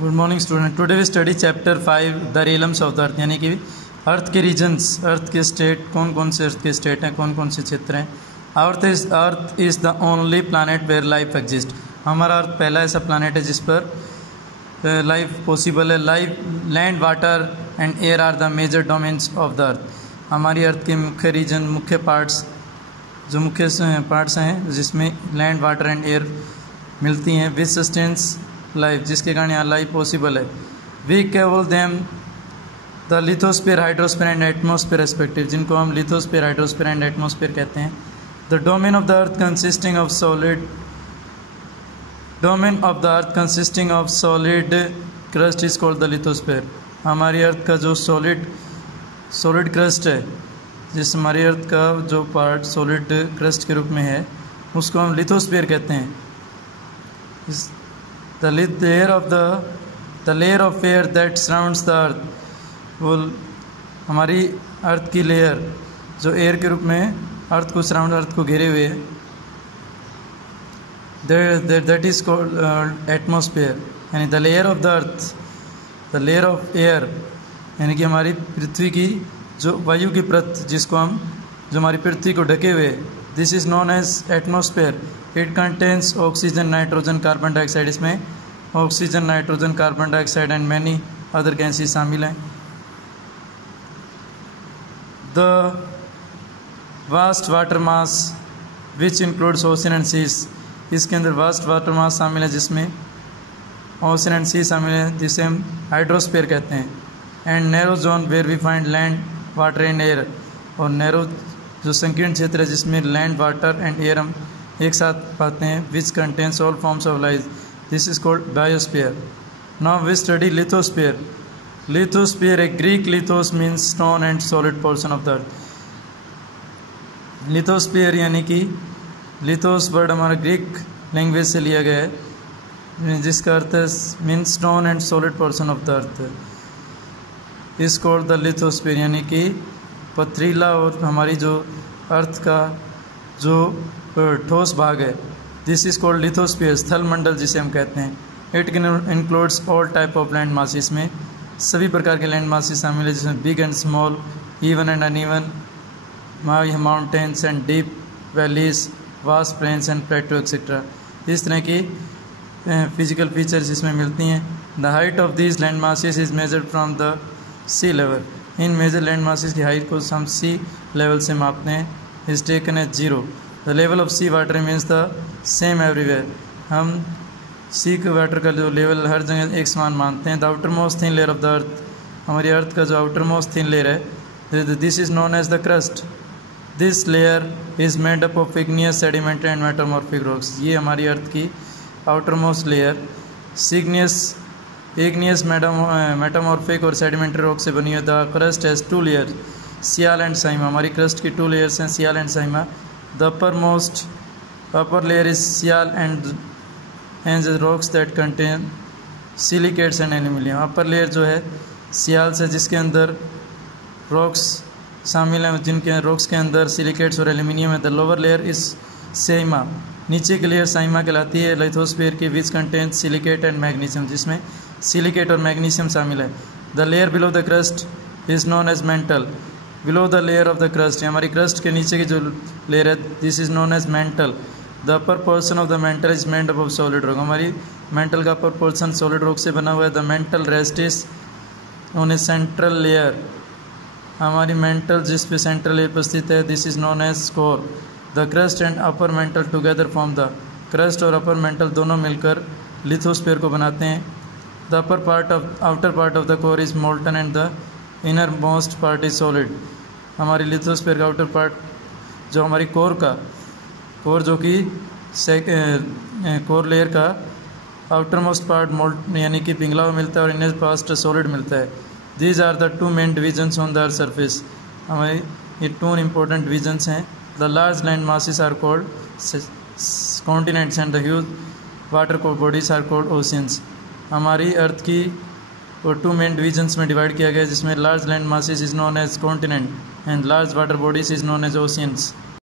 Good morning student. Today we study chapter 5 the realms of the earth, यानी कि अर्थ के regions, अर्थ के state, कौन कौन से अर्थ के स्टेट हैं, कौन कौन से क्षेत्र हैं। Earth is the only planet where life exist. हमारा अर्थ पहला ऐसा प्लानट है जिस पर लाइफ पॉसिबल है। Life, land, water and air are the major domains of the earth. हमारी अर्थ के मुख्य रीजन, मुख्य पार्ट्स, जो मुख्य पार्ट्स हैं जिसमें लैंड, वाटर एंड एयर मिलती हैं, विच सस्टेन्स लाइफ, जिसके कारण यहाँ लाइफ पॉसिबल है। वी केवल them the lithosphere, hydrosphere and atmosphere respective, जिनको हम लिथोस्फीयर, हाइड्रोस्फीयर एंड एटमोस्फीयर कहते हैं। The domain of the earth consisting of solid crust is called the lithosphere. हमारी अर्थ का जो सॉलिड क्रस्ट है, जिस हमारी अर्थ का जो पार्ट सॉलिड क्रस्ट के रूप में है, उसको हम लिथोस्फीयर कहते हैं। The layer of air that surrounds the earth, वो हमारी अर्थ की लेयर जो एयर के रूप में अर्थ को घेरे हुए है, that is called atmosphere। यानी the layer of the earth, the layer of air, यानी कि हमारी पृथ्वी की जो वायु की परत, जो हमारी पृथ्वी को ढके हुए, this is known as atmosphere. It contains oxygen, nitrogen, carbon dioxide. इसमें oxygen, nitrogen, carbon dioxide and many other gases शामिल हैं। The vast water mass which includes ocean and seas. इसके अंदर वास्ट वाटर मास शामिल है, जिसमें ओशन एंड सी शामिल है, जिसे हम हाइड्रोस्फीयर कहते हैं। And narrow zone where we find land, water and air. और नैरो जो संकीर्ण क्षेत्र है जिसमें लैंड, वाटर एंड एयर हम एक साथ पाते हैं, which contains all forms of life, this is called biosphere. Now we study lithosphere. Lithosphere, a Greek lithos means stone and solid portion of the earth. Lithosphere यानी कि lithos word हमारा Greek language से लिया गया है, जिसका अर्थ है means stone and solid portion of the earth is called the lithosphere, यानी कि पथरीला और हमारी जो अर्थ का जो ठोस भाग है, दिस इज कॉल्ड लिथोस्फीयर, स्थल मंडल जिसे हम कहते हैं। It can includes all type of land masses, में सभी प्रकार के लैंड मासेस शामिल है, जिसमें big and small, even and uneven, mountains and deep valleys, vast plains and plateau etcetera. इस तरह की फिजिकल फीचर्स इसमें मिलती हैं। The height of these land masses is measured from the sea level. इन मेजर लैंड मासेस की height को हम सी लेवल से मापते हैं, is taken as 0। The level of sea water means the same everywhere. हम सी के water का जो लेवल हर जगह एक समान मानते हैं। The outermost thin layer of the earth, हमारी अर्थ का जो आउटर मोस्ट थिन लेयर है, this is known as the crust. This layer is made up of igneous, sedimentary and metamorphic rocks. ये हमारी अर्थ की outermost layer igneous, metamorphic और sedimentary rock से बनी है। The crust has 2 layer, sial and sima. हमारी crust की 2 layers हैं, sial and Saima. The upper layer is sial and the rocks that contain silicates and aluminium। Upper layer जो है सियाल से, जिसके अंदर रॉक्स शामिल हैं, जिनके रॉक्स के अंदर सिलिकेट्स और एल्यूमिनियम है। The lower layer is sima, नीचे की लेयर साइमा कहलाती है। लिथोस्फीयर की which contain silicate and magnesium, जिसमें सिलिकेट और मैग्नीशियम शामिल है। The layer below the crust is known as mantle. Below the layer of the crust, हमारी क्रस्ट के नीचे की जो लेयर है, this is known as mantle. The upper portion of the mantle is made up of solid rock. हमारी mental का upper portion solid rock से बना हुआ है। The mantle rest is on a central layer, हमारी mantle जिस पे central layer पर स्थित है, this is known as core. The crust and upper mantle together form the, crust और अपर मेंटल दोनों मिलकर लिथोस्फीयर को बनाते हैं। The outer part of the core is molten and the innermost part is solid. हमारी lithosphere का outer part, जो हमारी कोर जो कि कोर लेयर का आउटर मोस्ट पार्ट मोल्ट यानी कि पिघला हुआ मिलता है, और इनर पार्ट सॉलिड मिलता है। These are the 2 main divisions on the earth surface. हमारी ये 2 इंपॉर्टेंट डिविजन्स हैं। The large land masses are called continents and the huge water bodies are called oceans. हमारी अर्थ की और 2 मेन डिविजन्स में divide किया गया है, जिसमें large land masses is known as continent and large water bodies is known as oceans.